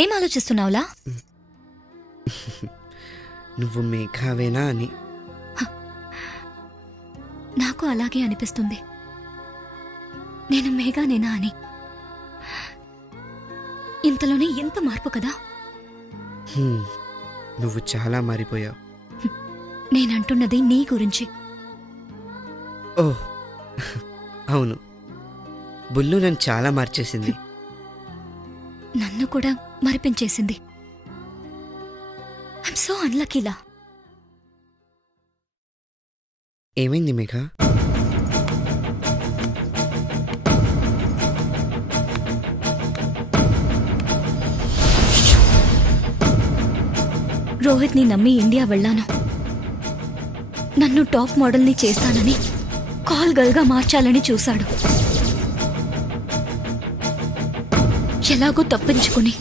ఏం ఆలోచిస్తున్నావులా? నువ్వు మేఘావేనా అని. నాకు అలాగే అనిపిస్తుంది, నేను మేఘానేనా అని. ఇంతలోనే ఎంత మార్పు కదా. నువ్వు చాలా మారిపోయావు. నేనంటున్నది నీ గురించి. ఓ అవును, బుల్లు నన్ను చాలా మార్చేసింది. నన్ను కూడా మరిపించేసింది. I'm so అన్లక్కీలా. ఏమైంది మేఘా? రోహిత్ని నమ్మి ఇండియా వెళ్ళాను. నన్ను టాప్ మోడల్ని చేస్తానని కాల్ గర్ల్గా మార్చాలని చూశాడు. ఎలాగో తప్పించుకుని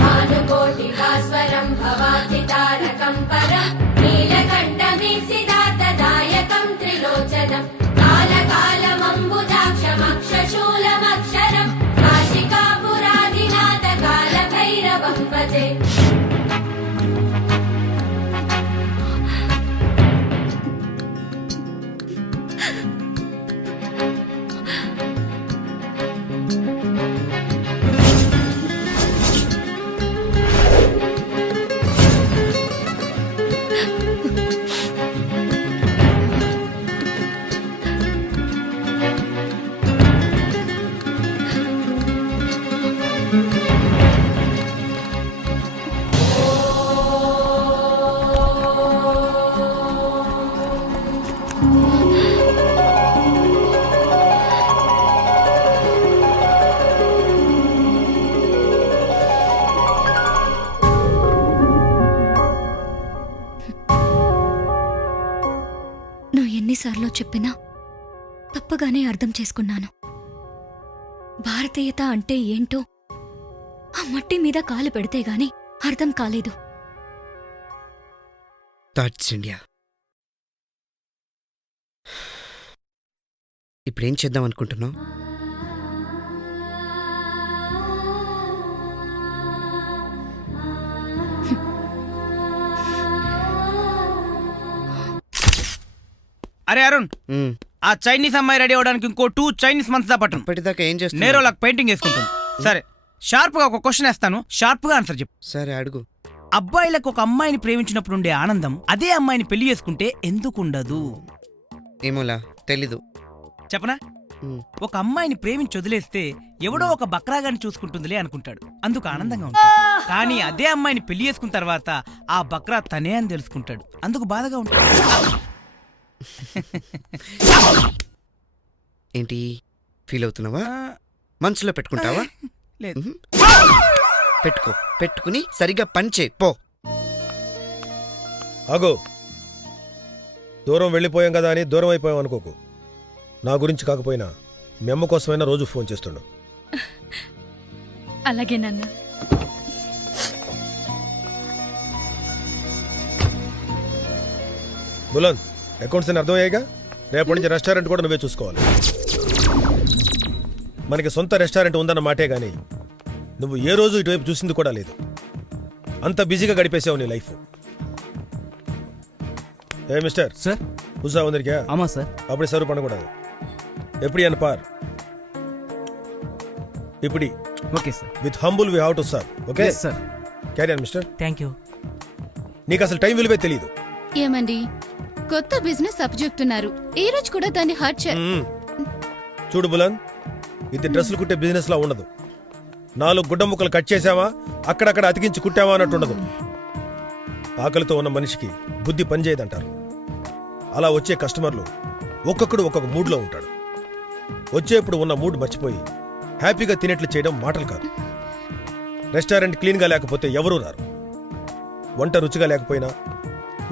భానుకోటికాస్వరం భవాతి తారకం పరం నీలకంఠమీప్సిదాతదాయకం త్రిలోచనం కాలకాలమంబుజాక్షమక్షశూలమక్షరం కాశికాపురాధినాథ కాలభైరవం భజే. ఎన్నిసార్లు చెప్పినా తప్పగానే అర్థం చేసుకున్నాను. భారతీయత అంటే ఏంటో ఆ మట్టి మీద కాలు పెడితే గాని అర్థం కాలేదు. That's India. ఇప్పుడేం చేద్దాం అనుకుంటున్నావు? అరే అరుణ్, ఆ చైనీస్ అమ్మాయి రెడీ అవడానికి ఇంకో 2 చైనీస్ మంత్స్ దా పట్టం. ఇప్పటిదాకా ఏం చేస్తావు? నేరోలాక్ పెయింటింగ్ వేసుకుంటుంది. సరే, షార్ప్ గా ఒక క్వశ్చన్ వేస్తాను, షార్ప్ గా ఆన్సర్ చెప్పు. సరే అడుగు. అబ్బాయిలకు ఒక అమ్మాయిని ప్రేమించినప్పుడు ఉండే ఆనందం అదే అమ్మాయిని పెళ్లి చేసుకుంటే ఎందుకుండదు? ఏమోలా తెలీదు. చెప్పనా? ఒక అమ్మాయిని ప్రేమించి వదిలేస్తే ఎవడో ఒక బక్రాగాన్ని చూసుకుంటుందిలే అనుకుంటాడు, అందుకు ఆనందంగా ఉంటాడు. కానీ అదే అమ్మాయిని పెళ్లి చేసుకున్న తర్వాత ఆ బక్రా తనే అని తెలుసుకుంటాడు, అందుకు బాధగా ఉంటాడు. ఏంటి ఫీల్ అవుతున్నావా? మనసులో పెట్టుకుంటావా? లేదు. పెట్టుకో, పెట్టుకుని సరిగా పని చేయి పో. ఆగో, దూరం వెళ్ళిపోయాం కదా అని దూరం అయిపోయాం అనుకోకు. నా గురించి కాకపోయినా మీ అమ్మ కోసమైనా రోజు ఫోన్ చేస్తుండు. అలాగే నాన్న. బులంద్, అకౌంట్స్ అని అర్థమయ్యాయిగా? రేపటి నుంచి రెస్టారెంట్ కూడా నువ్వే చూసుకోవాలి. మనకి సొంత రెస్టారెంట్ ఉందన్న మాటే గానీ నువ్వు ఏ రోజు ఇటువైపు చూసింది కూడా లేదు. అంత బిజీగా గడిపేసావు నీ లైఫ్. ఏ మిస్టర్ సార్, ఉసా ఉందిరికా? ఆమా సార్. అప్పుడే సర్వ్ పడకూడదు. ఎప్పుడు అని పార్ ఇప్పుడు okay sir. With humble we have to serve. Okay sir. Carry on mister. Thank you. నీకు అసలు టైం విలువే తెలియదు. ఏమండి, కొత్త బిజినెస్ అప్ చెప్తున్నారు, ఈ రోజు కూడా దాన్ని హర్ట్ చూడు బులంద్, ఇది డ్రెస్సులు కుట్టే బిజినెస్ లా ఉండదు. 4 గుడ్డ ముక్కలు కట్ చేసావా, అక్కడక్కడ అతికించి కుట్టావా అన్నట్టుండదు. ఆకలితో ఉన్న మనిషికి బుద్ధి పనిచేయదంటారు. అలా వచ్చే కస్టమర్లు ఒక్కొక్కడు ఒక్కొక్క మూడ్లో ఉంటాడు. వచ్చేప్పుడు ఉన్న మూడ్ మర్చిపోయి హ్యాపీగా తినేట్లు చేయడం మాటలు కాదు. రెస్టారెంట్ క్లీన్గా లేకపోతే ఎవరూ రారు. వంట రుచిగా లేకపోయినా,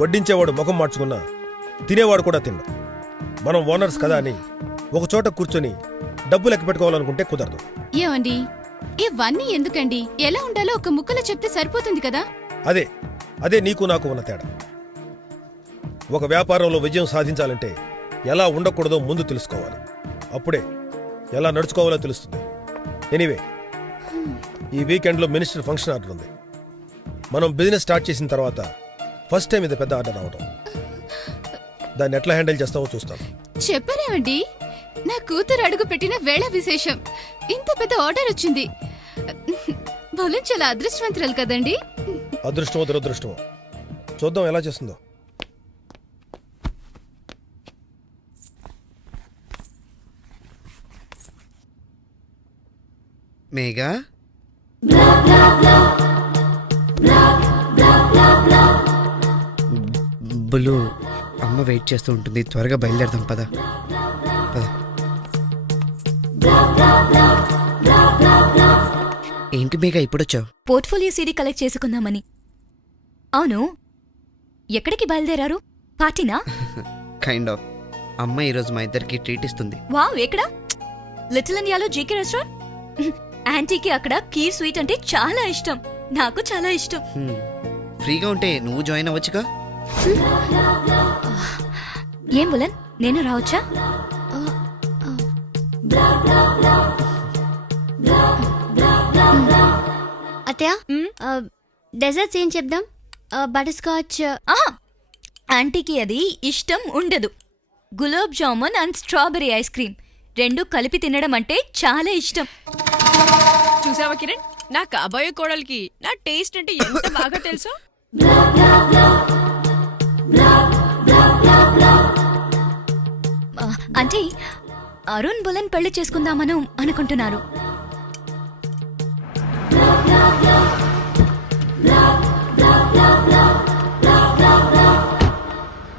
వడ్డించేవాడు ముఖం మార్చుకున్నా తినేవాడు కూడా తిన్నా. మనం ఓనర్స్ కదా అని ఒకచోట కూర్చొని డబ్బు లెక్క పెట్టుకోవాలనుకుంటే కుదరదు. ఏమండి ఇవన్నీ ఎందుకండి? ఎలా ఉండాలో ఒక ముక్కలో చెప్తే సరిపోతుంది కదా. అదే నీకు నాకు ఉన్న తేడా. ఒక వ్యాపారంలో విజయం సాధించాలంటే ఎలా ఉండకూడదో ముందు తెలుసుకోవాలి. అప్పుడే ఎలా నడుచుకోవాలో తెలుస్తుంది. ఎనీవే, ఈ వీకెండ్లో మినిస్టర్ ఫంక్షన్ ఆర్డర్ ఉంది. మనం బిజినెస్ స్టార్ట్ చేసిన తర్వాత ఫస్ట్ టైం ఇది పెద్ద ఆర్డర్ రావడం. దాన్ని ఎట్లా హ్యాండిల్ చేస్తావో చూస్తాను. చెప్పరేమండి, నా కూతురు అడుగు పెట్టిన వేళ విశేషం. ఇంత పెద్ద ఆర్డర్ వచ్చింది. బలం చాలా అదృష్టవంతురాలు కదండి. అదృష్టమో దురదృష్టమో చూద్దాం ఎలా చేస్తుందో. మేఘా, బులు అమ్మ వెయిట్ చేస్తూ ఉంటుంది. త్వరగా బయలుదేరదాం పద. ఏంటి మేఘా ఇప్పుడొచ్చావు? పోర్ట్ఫోలియో సీడీ కలెక్ట్ చేసుకుందామని. అవును, ఎక్కడికి బయలుదేరారు? పార్టీనా? Kind of. అమ్మ ఈరోజు మా ఇద్దరికి ట్రీట్ ఇస్తుంది. వావ్, ఎక్కడ? లిటిల్ ఇండియాలో జీకే రెస్టారెంట్. ఆంటీకి అక్కడ కీర్ స్వీట్ అంటే చాలా ఇష్టం. నాకు చాలా ఇష్టం. ఫ్రీగా ఉంటే నువ్వు జాయిన్ అవ్వచ్చుగా. ఏం బులన్, నేను రావచ్చా? అత్తయ్య, డెజర్ట్స్ ఏం చెప్దాం? Butter scotch. ఆహా, ఆంటీకి అది ఇష్టం ఉండదు. Gulab jamun and strawberry ice cream రెండు కలిపి తినడం అంటే చాలా ఇష్టం. చూసావా కిరణ్, నా కాబోయే కోడలికి నా టేస్ట్ అంటే ఎంత బాగా తెలుసో. అంటే అరుణ్ బులన్ పెళ్లి చేసుకుందామను అనుకుంటున్నారు.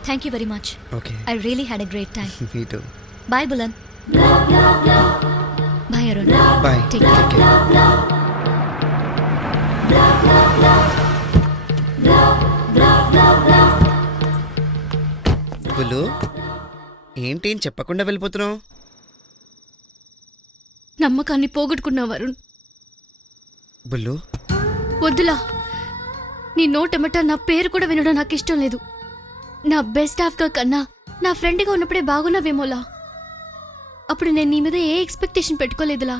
Thank you very much. Okay, I really had a great time. Me too. Bye Bulan. Bye Arun. Bye. Take care. Bulu, ఏంటి ఏం చెప్పకుండా వెళ్ళిపోతున్నావు? నమ్మకాన్ని పోగొట్టుకున్నావు వరుణ్. బుల్లు, వద్దులా. నీ నోటెమట నా పేరు కూడా వినడం నాకు ఇష్టం లేదు. నా బెస్ట్ హాఫ్గా కన్నా నా ఫ్రెండ్గా ఉన్నప్పుడే బాగున్నావేమోలా. అప్పుడు నేను నీ మీద ఏ ఎక్స్పెక్టేషన్ పెట్టుకోలేదులా.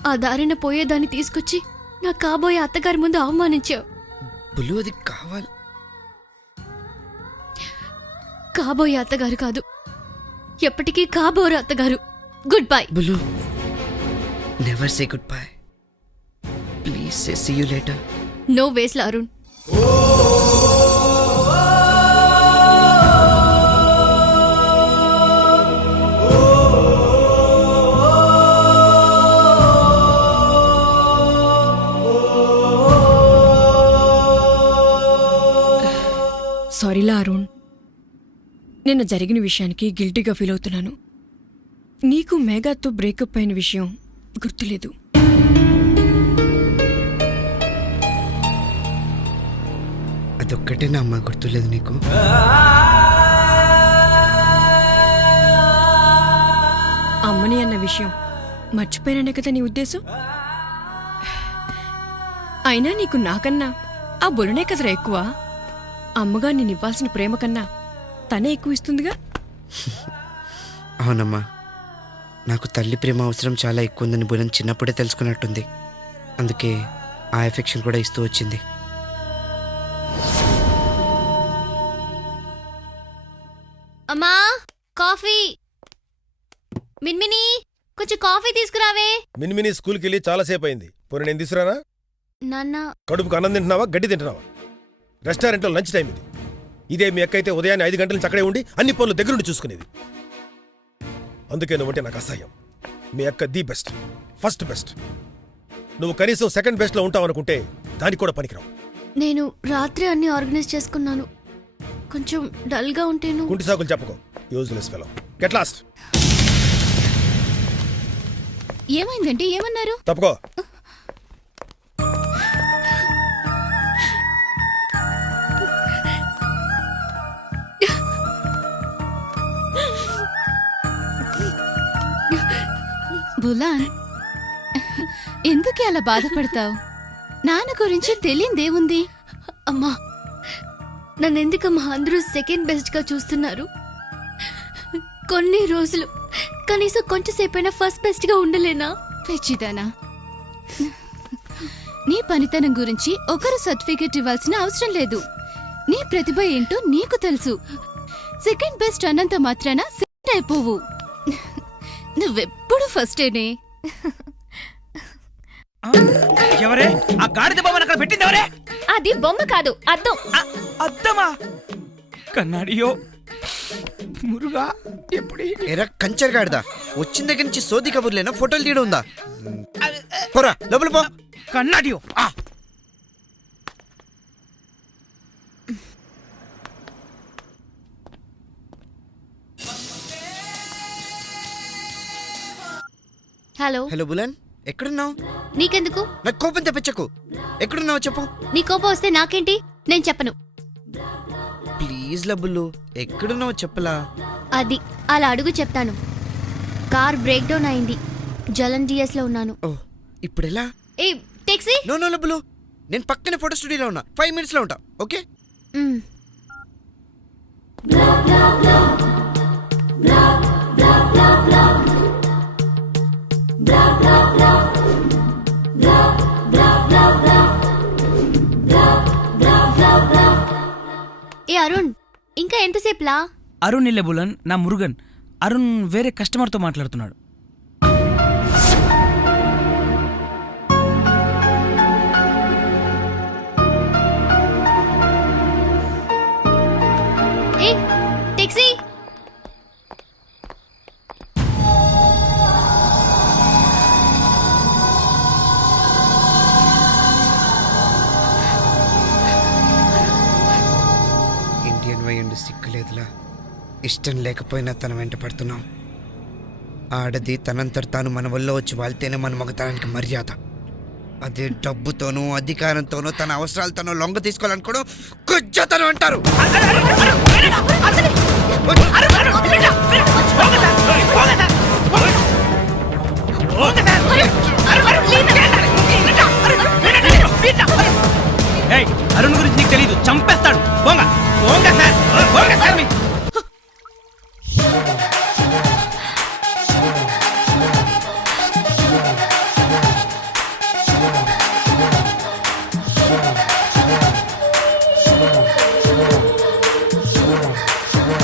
ఆ దారిన పోయేదాన్ని తీసుకొచ్చి నా కాబోయే అత్తగారి ముందు అవమానించావు. బుల్లు, అది కావాలి. కాబోయే అత్తగారు కాదు, ఎప్పటికీ కాబోరు అత్తగారు. Goodbye. Bullu, never say goodbye. Please say see you later. No వేస్లా అరుణ్. సారీలా అరుణ్, నిన్న జరిగిన విషయానికి గిల్టీగా ఫీల్ అవుతున్నాను. నీకు మేఘాతో బ్రేకప్ అయిన విషయం గుర్తులేదు. అదొక్కటే నా అమ్మ గుర్తులేదు నీకు? అమ్మని అన్న విషయం మర్చిపోయాననే కదా నీ ఉద్దేశం? అయినా నీకు నాకన్నా ఆ బొలనే కదరా ఎక్కువ. అమ్మగా నేను ఇవ్వాల్సిన ప్రేమ కన్నా తనే ఎక్కువ ఇస్తుందిగా. అవునమ్మా, నాకు తల్లి ప్రేమ అవసరం చాలా ఎక్కువ ఉందని బులన్ చిన్నప్పుడే తెలుసుకున్నట్టుంది. అందుకే ఆ ఎఫెక్షన్ కూడా ఇస్తూ వచ్చింది. అమ్మా, కాఫీ. మిన్మిని, కొంచెం కాఫీ తీసుకురావే. మినిమిని స్కూల్కి వెళ్ళి చాలాసేపు అయింది. పోనీ నేను తీసుకురానా? నాన్న, కడుపుకు అన్నం తింటున్నావా, గడ్డి తింటున్నావా? రెస్టారెంట్లో లంచ్ టైం ఇది. ఇదే మీ అక్క అయితే ఉదయాన్నే 5 గంటల నుంచి అక్కడే ఉండి అన్ని పనులు దగ్గరుండి చూసుకునేది. అందుకే నువ్వంటే నాకు అసహ్యం. మీ అక్క ది బెస్ట్, ఫస్ట్ బెస్ట్. నువ్వు కనీసం సెకండ్ బెస్ట్లో ఉంటావు అనుకుంటే దానికి కూడా పనికిరావు. నేను రాత్రి అన్ని ఆర్గనైజ్ చేసుకున్నాను. కొంచెం డల్గా ఉంటేను. కుంటి సాకులు చెప్పకో, యూజ్లెస్ ఫెలో. Get lost. ఏమైందంటే ఏమన్నారు? తప్పుకో. బులాన్ ఎందుకే అలా బాధపడతావు? నాన్న గురించి తెలియందేముంది? అమ్మా నన్నెందుకమ్మా అందరూ సెకండ్ బెస్ట్ గా చూస్తున్నారు? కొన్ని రోజులు కనీసం కొంచెంసేపైనా ఫస్ట్ బెస్ట్ గా ఉండలేనా? పిచ్చిదానా, నీ పనితనం గురించి ఒకరు సర్టిఫికెట్ ఇవ్వాల్సిన అవసరం లేదు. నీ ప్రతిభ ఏంటో నీకు తెలుసు. సెకండ్ బెస్ట్ అన్నంత మాత్రాన సెకండ్ అయిపోవు. నువ్వెప్పుడు ఫస్టేనే. ఎవరే ఆ గాడిద బొమ్మను అక్కడ పెట్టింది? ఎవరే? అది బొమ్మ కాదు, అద్దం. అద్దమా? కన్నాడియో మురుగా ఎప్పుడు ఎరా కంచర్ గాడిదా, వచ్చిన దగ్గర నుంచి సోది కబుర్లేనా ఫోటోలు తీయడం ఉందా? పోరా లోపల పో. కన్నాడియో. హలో, హలో బులన్, ఎక్కడున్నావు? నీకెందుకు? నాకు కోపం తెప్పించకు. ఎక్కడున్నావు చెప్పు. నీ కోపం వస్తే నాకేంటి? నేను చెప్పను. ప్లీజ్ లబ్బులు, ఎక్కడున్నావు చెప్పలా? అది అలా అడుగు, చెప్తాను. కార్ బ్రేక్ డౌన్ అయింది, జలన్ డిఎస్ లో ఉన్నాను. ఓ ఇప్పుడు ఎలా? ఏ టాక్సీ? నో నో లబ్బులు, నేను పక్కనే ఫోటో స్టూడియోలో ఉన్నా. 5 minutes లో ఉంటా. ఓకే మ్. ఏ అరుణ్, ఇంకా ఎంతసేపులా? అరుణ్ ఇల్లే బులన్, నా మురుగన్. అరుణ్ వేరే కస్టమర్తో మాట్లాడుతున్నాడు. A taxi? ఇండియన్ వై అండ్ సిక్కులేదులా. ఇష్టం లేకపోయినా తన వెంట పడుతున్నాం. ఆడది తనంతట తాను మన వల్ల వచ్చి వాళ్తేనే మన మగతనానికి మర్యాద. అదే డబ్బుతోనూ అధికారంతోనూ తన అవసరాలతోనూ లొంగ తీసుకోవాలనుకోవడం కుజ్జతనం అంటారు. ఏయ్, అరుణ్ గురించి నీకు తెలీదు, చంపేస్తాడు. పోంగా పోంగా.